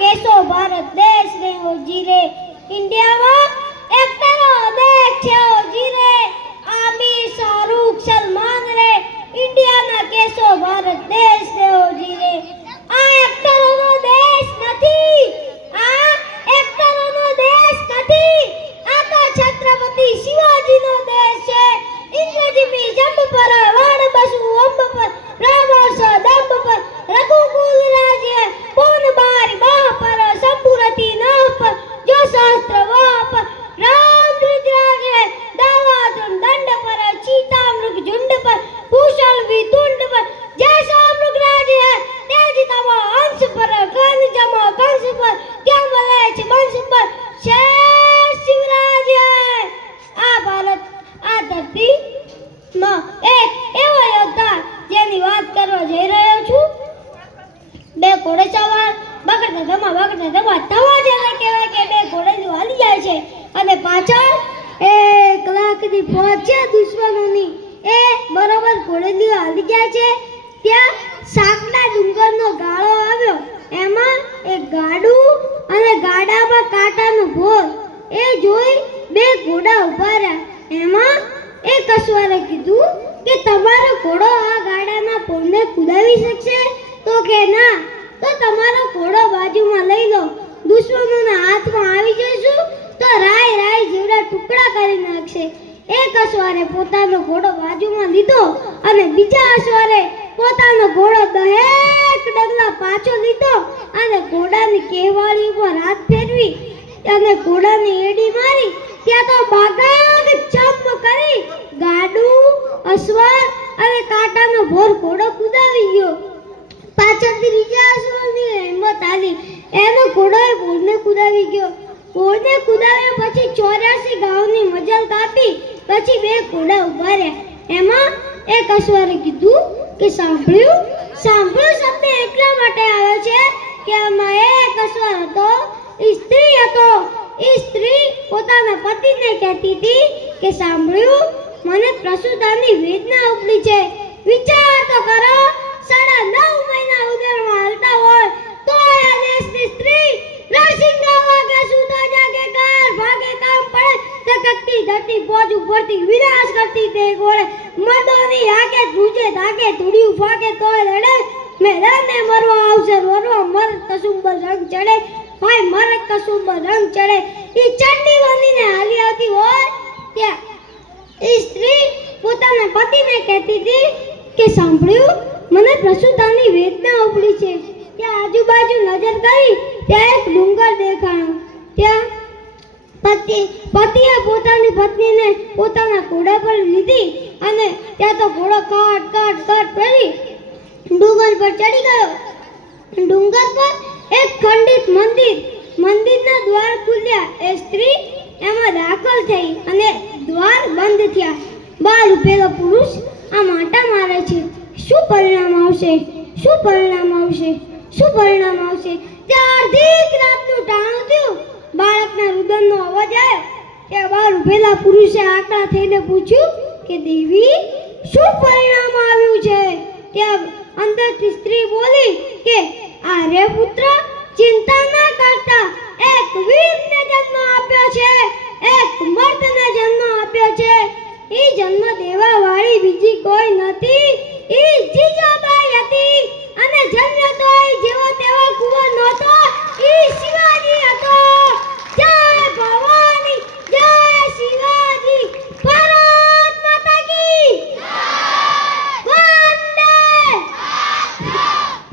કેસો ભારત દેશ રે ઓ જીરે ઇન્ડિયામાં એક તારો દેશ છે ઓ જીરે આમિર શાહરુખ સલમાન રે ઇન્ડિયાના કેસો ભારત દેશ રે ઓ જીરે આ એક્ટરોનો દેશ નથી આ એક્ટરોનો દેશ નથી આ તો છત્રપતિ શિવાજીનો દેશ છે ઇંગ્રેજી મી જંબ પર વાણ બસુ અંબ પર રામરસ દંબ પર રઘુકુલ રાજ્ય પૂન બારી બાહ પર સંપૂરતી નાહ પર જો શાસ્ત્ર વાહ પર રામ ધ્રુજરાજ દાવાદ્રમ દંડ પર ચીતા મૃગ ઝુંડ પર ભૂષણ વિતુંડ પર જૈસા મૃગરાજ है तेज तमो अंश पर गन जमो कंस पर क्या बोले छ वंश पर शेर शिवराज है आ भारत आ धरती માં એક એવો યોદ્ધા જેની વાત કરવા જઈ રહ્યો છું બે ઘોડેસવાર બગડતા ધમા તવા જેને કહેવાય કે બે ઘોડે હાલી જાય છે અને પાછળ 1 લાખની ફોજ છે દુશ્મનોની એ બરોબર ઘોડે હાલી જાય છે ત્યાં સાકડા ડુંગરનો ગાળો આવ્યો એમાં એક ગાડું અને ગાડામાં કાંટાનો ભોર એ જોઈ બે ઘોડા ઊભા રહ્યા એમાં એક અશ્વારે કીધું કે તમારો ઘોડો આ ગાડાના પોલને કુદાવી શકશે તો કે ના તો તમારો ઘોડો બાજુમાં લઈ લો દુશ્મનોના હાથમાં આવી જશું તો રાય જેવડા ટુકડા કરી નાખશે એક અશ્વારે પોતાનો ઘોડો બાજુમાં લીધો અને બીજા અશ્વારે પોતાનો ઘોડો દહેક ડગલા પાછો લીધો અને ઘોડાની કેવાળી ઉપર હાથ ફેરવી અને ઘોડાની એડી મારી ત્યાં તો બાગાગ ચંપ કરી ગાડું અશ્વાર અને કાંટાનો ભોર ઘોડો કુદાવી ગયો પાછળથી બીજા અશ્વરની હિંમત આવી એનો ઘોડો ભોરને કુદાવી ગયો ભોરને કુદાવ્યા પછી 84 ગાઉની મજલ કાપી પછી બે ઘોડા ઉભા રહ્યા એમાં એક અશ્વરે કીધું કે સાંભળ્યું શબ્દ એટલા માટે આવ્યો છે કે આમાં એક અશ્વર હતો સ્ત્રી હતો એ સ્ત્રી પોતાના પતિને કહેતી હતી કે સાંભળ્યું મને પ્રસૂતાની વેદના ઉપડી છે વિચાર તો કરો 9.5 મહિના ઉદરમાં હાલતા હોય તો આ દેશની સ્ત્રી રસિંગા વાગે સુતા જાગે કાર ભાગે કામ પડે તકતી ધરતી પોજ ઉપરથી વિનાશ કરતી તે ગોળે મર્દોની આગે ધ્રુજે ધાગે ધૂડિયું ફાકે તોય લડે મેદાને મરવા આવશે રોરવા મર કસુંબર રંગ ચડે ભાઈ મર કસુંબર રંગ ચડે ઈ ચંડી બનીને હાલી આવતી હોય ત્યાં એ સ્ત્રી પોતાના પતિને કહેતી હતી કે સાંભળ્યું મને પ્રસૂતાની વેદના ઉપડી છે ત્યાં આજુબાજુ નજર કરી ત્યાં એક ડુંગર દેખાણો ત્યાં પતિએ પોતાની પત્નીને પોતાના ઘોડા પર લીધી અને ત્યાં તો ઘોડો કાટ કરી ડુંગર પર ચડી ગયો ડુંગર પર એક ખંડિત મંદિરના દ્વાર ખુલ્યા એ સ્ત્રી એમાં દાખલ થઈ અને દ્વાર બંધ થયા બહાર ઉભેલો પુરુષ આ માટા મારે છે શું પરિણામ આવશે ત્યાં અડધી રાતનું ટાણું થયું બાળકના રુદનનો અવાજ આવ્યો ત્યાં બહાર ઉભેલા પુરુષે આકડા થઈને પૂછ્યું કે દેવી શું પરિણામ આવ્યું છે ત્યાં અંદરથી સ્ત્રી બોલી કે આર્ય પુત્ર ચિંતા ના કરતા એક વીરને જન્મ આપ્યો છે